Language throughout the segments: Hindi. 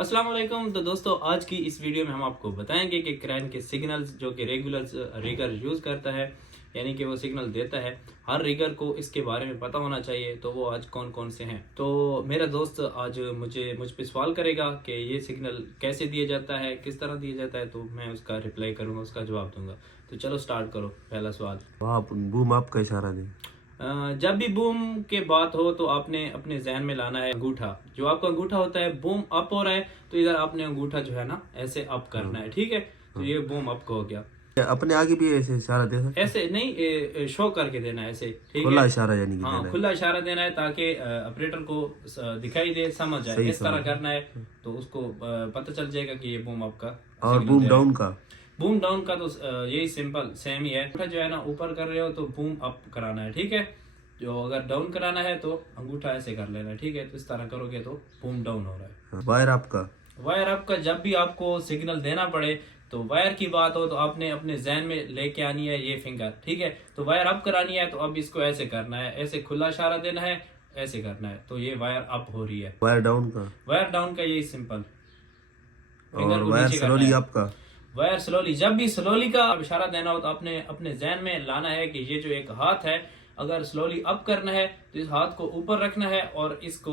अस्सलाम वालेकुम। तो दोस्तों आज की इस वीडियो में हम आपको बताएंगे कि क्रैन के सिग्नल्स जो कि रेगुलर रिगर यूज़ करता है, यानी कि वो सिग्नल देता है, हर रिगर को इसके बारे में पता होना चाहिए। तो वो आज कौन कौन से हैं। तो मेरा दोस्त आज मुझ पे सवाल करेगा कि ये सिग्नल कैसे दिया जाता है, किस तरह दिया जाता है। तो मैं उसका रिप्लाई करूँगा, उसका जवाब दूंगा। तो चलो स्टार्ट करो। पहला सवाल, आप बूम आप का इशारा दें। जब भी बूम के बात हो तो आपने अपने जहन में लाना है अंगूठा। जो आपका अंगूठा होता है, बूम अप हो रहा है तो इधर आपने अंगूठा जो है ना ऐसे अप करना है, ठीक है। तो ये बूम अप का हो गया। अपने आगे भी ऐसे इशारा दे सकते हैं? ऐसे नहीं, शो करके देना है ऐसे, ठीक खुला है। इशारा यानी कि हाँ, देना है। खुला इशारा देना है ताकि ऑपरेटर को दिखाई दे, समझ जाए। सही इस तरह समझ। करना है तो उसको पता चल जाएगा कि ये बूम अप का और सिग्नल बूम दे रहा है। डाउन का? बूम डाउन का तो यही सिंपल सेम ही है। अंगूठा जो है ना ऊपर कर रहे हो तो बूम अप कराना है, ठीक है। जो अगर डाउन कराना है तो अंगूठा ऐसे कर लेना है, ठीक है। तो इस तरह करोगे तो बूम डाउन हो रहा है। वायर आपका? वायर अप का जब भी आपको सिग्नल देना पड़े तो वायर की बात हो तो आपने अपने जहन में लेके आनी है ये फिंगर, ठीक है। तो वायर अप करानी है तो अब इसको ऐसे करना है, ऐसे खुला इशारा देना है, ऐसे करना है। तो ये वायर अप हो रही है। वायर डाउन का? वायर डाउन का यही सिंपल फिंगर और को वायर नीचे करना स्लोली है। आपका? वायर स्लोली, जब भी स्लोली का इशारा देना हो तो आपने अपने जहन में लाना है कि ये जो एक हाथ है, अगर स्लोली अप करना है तो इस हाथ को ऊपर रखना है और इसको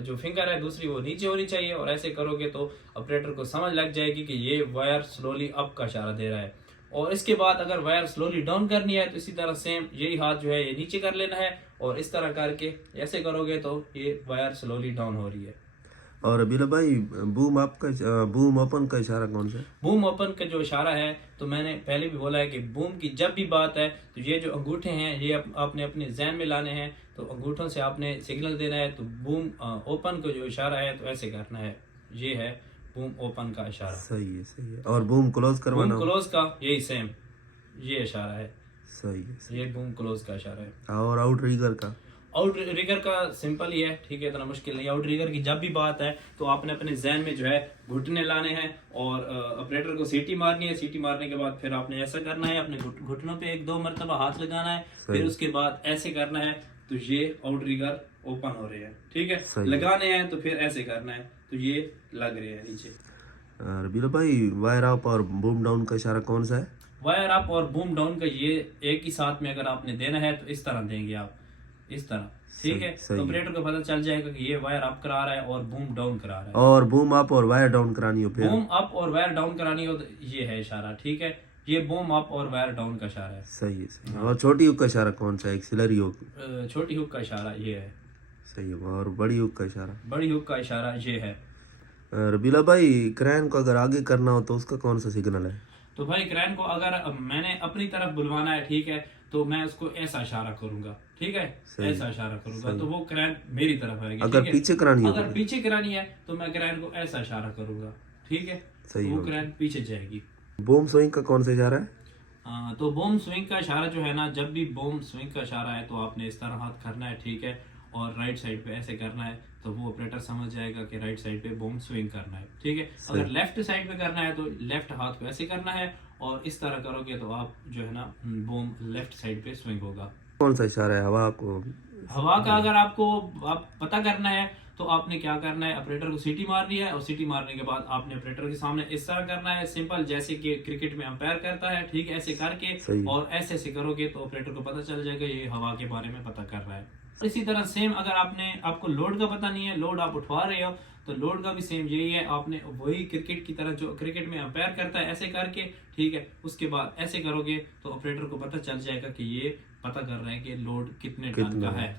जो फिंगर है दूसरी वो नीचे होनी चाहिए। और ऐसे करोगे तो ऑपरेटर को समझ लग जाएगी कि ये वायर स्लोली अप का इशारा दे रहा है। और इसके बाद अगर वायर स्लोली डाउन करनी है तो इसी तरह सेम यही हाथ जो है ये नीचे कर लेना है और इस तरह करके ऐसे करोगे तो ये वायर स्लोली डाउन हो रही है। और बिला भाई, बूम आपका बूम ओपन का इशारा कौन सा है? बूम ओपन का जो इशारा है तो मैंने पहले भी बोला है कि बूम की जब भी बात है तो ये जो अंगूठे हैं ये आपने अपने जहन में लाने हैं। तो अंगूठों से आपने सिग्नल देना है। तो बूम ओपन का जो इशारा है तो ऐसे करना है। ये है बूम ओपन का इशारा। सही है, सही है। और बूम क्लोज बूम करवाना हो? क्लोज का यही सेम ये इशारा है। सही है, सही ये बूम क्लोज का इशारा है। है। और आउट रिगर का? आउट रिगर का सिंपल ही है, ठीक है, इतना मुश्किल नहीं। आउट रिगर की जब भी बात है तो आपने अपने जहन में जो है घुटने लाने हैं और ऑपरेटर को सीटी मारनी है। सीटी मारने के बाद फिर आपने ऐसा करना है, अपने घुटनों पे एक दो मरतबा हाथ लगाना है, फिर उसके बाद ऐसे करना है। तो ये आउट रिगर ओपन हो रहे हैं, ठीक है। लगाने हैं तो फिर ऐसे करना है तो ये लग रहे हैं नीचे। और बिला भाई, वायर अप और बूम डाउन का इशारा कौन सा है? वायर अप और बूम डाउन का ये एक ही साथ में अगर आपने देना है तो इस तरह देंगे आप, इस तरह, ठीक है। तो ऑपरेटर को पता चल जाएगा कि ये वायर अप करा रहा है और बूम डाउन करा रहा है। और बूम अप और वायर डाउन करानी हो? फिर बूम अप और वायर डाउन करानी हो तो ये है इशारा, ठीक है। ये बूम अप और वायर डाउन का इशारा है। सही है, सही है। और छोटी हुक का इशारा कौन सा है? Axillary hook? छोटी हुक का इशारा ये है। सही है। और बड़ी हुक का इशारा? बड़ी हुक का इशारा ये है। और बिला भाई, क्रैन को अगर आगे करना हो तो उसका कौन सा सिग्नल है? तो भाई क्रैन को अगर मैंने अपनी तरफ बुलवाना है, ठीक है, तो मैं उसको ऐसा इशारा करूंगा, ठीक है। ऐसा इशारा करूंगा तो वो क्रैन मेरी तरफ आएगी। अगर पीछे करानी हो? अगर पीछे करानी है तो मैं क्रैन को ऐसा इशारा करूंगा, ठीक है। तो वो क्रैन पीछे जाएगी। बूम स्विंग का कौन सा इशारा है? तो बूम स्विंग का इशारा जो है ना, जब भी बूम स्विंग का इशारा है तो आपने इस तरह हाथ करना है, ठीक है। और राइट साइड पे ऐसे करना है तो वो ऑपरेटर समझ जाएगा कि राइट साइड पे बूम स्विंग करना है, ठीक है। अगर लेफ्ट साइड पे करना है तो लेफ्ट हाथ को ऐसे करना है और इस तरह करोगे तो आप जो है ना बूम लेफ्ट साइड पे स्विंग होगा। कौन सा इशारा है? हवा को? हवा का अगर आपको पता करना है तो आपने क्या करना है, ऑपरेटर को सीटी मारनी है और सीटी मारने के बाद आपने ऑपरेटर के सामने इस तरह करना है, सिंपल जैसे कि क्रिकेट में अंपायर करता है, ठीक है। ऐसे करके और ऐसे ऐसे करोगे तो ऑपरेटर को पता चल जाएगा ये हवा के बारे में पता कर रहा है। इसी तरह सेम अगर आपको लोड का पता नहीं है, लोड आप उठवा रहे हो तो लोड का भी सेम यही है। आपने वही क्रिकेट की तरह जो क्रिकेट में अंपायर करता है ऐसे करके, ठीक है, उसके बाद ऐसे करोगे तो ऑपरेटर को पता चल जाएगा कि ये पता कर रहे हैं कि लोड कितने टन का है।